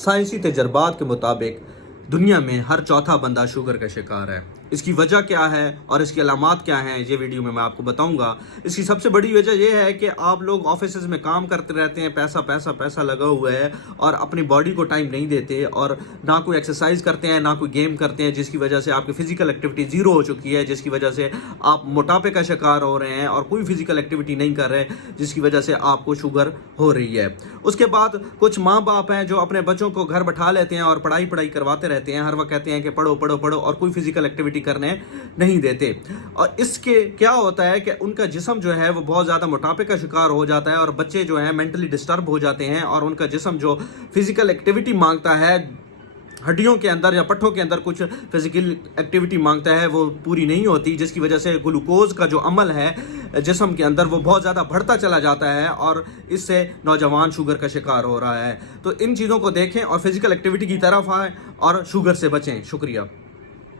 سائنسی تجربات کے مطابق دنیا میں ہر چوتھا بندہ شوگر کا شکار ہے۔ اس کی وجہ کیا ہے اور اس کی علامات کیا ہیں، یہ ویڈیو میں آپ کو بتاؤں گا۔ اس کی سب سے بڑی وجہ یہ ہے کہ آپ لوگ آفیسز میں کام کرتے رہتے ہیں، پیسہ پیسہ پیسہ لگا ہوا ہے، اور اپنی باڈی کو ٹائم نہیں دیتے، اور نہ کوئی ایکسرسائز کرتے ہیں، نہ کوئی گیم کرتے ہیں، جس کی وجہ سے آپ کی فزیکل ایکٹیویٹی زیرو ہو چکی ہے، جس کی وجہ سے آپ موٹاپے کا شکار ہو رہے ہیں، اور کوئی فزیکل ایکٹیویٹی نہیں کر رہے، جس کی وجہ سے آپ کو شوگر ہو رہی ہے۔ اس کے بعد کچھ ماں باپ ہیں جو اپنے بچوں کو گھر بٹھا لیتے ہیں اور پڑھائی کرواتے رہتے ہیں، ہر وقت کہتے ہیں کہ پڑھو پڑھو پڑھو، اور کوئی فزیکل ایکٹیویٹی کرنے نہیں دیتے، اور اس کے کیا ہوتا ہے کہ ان کا جسم جو ہے وہ بہت زیادہ موٹاپے کا شکار ہو جاتا ہے، اور بچے جو ہیں مینٹلی ڈسٹرب ہو جاتے ہیں، اور ان کا جسم جو فزیکل ایکٹیویٹی مانگتا ہے، ہڈیوں کے اندر یا پٹھوں کے اندر کچھ فزیکل ایکٹیویٹی مانگتا ہے، وہ پوری نہیں ہوتی، جس کی وجہ سے گلوکوز کا جو عمل ہے جسم کے اندر وہ بہت زیادہ بڑھتا چلا جاتا ہے، اور اس سے نوجوان شوگر کا شکار ہو رہا ہے۔ تو ان چیزوں کو دیکھیں اور فزیکل ایکٹیویٹی کی طرف آئیں اور شوگر سے بچیں۔ شکریہ۔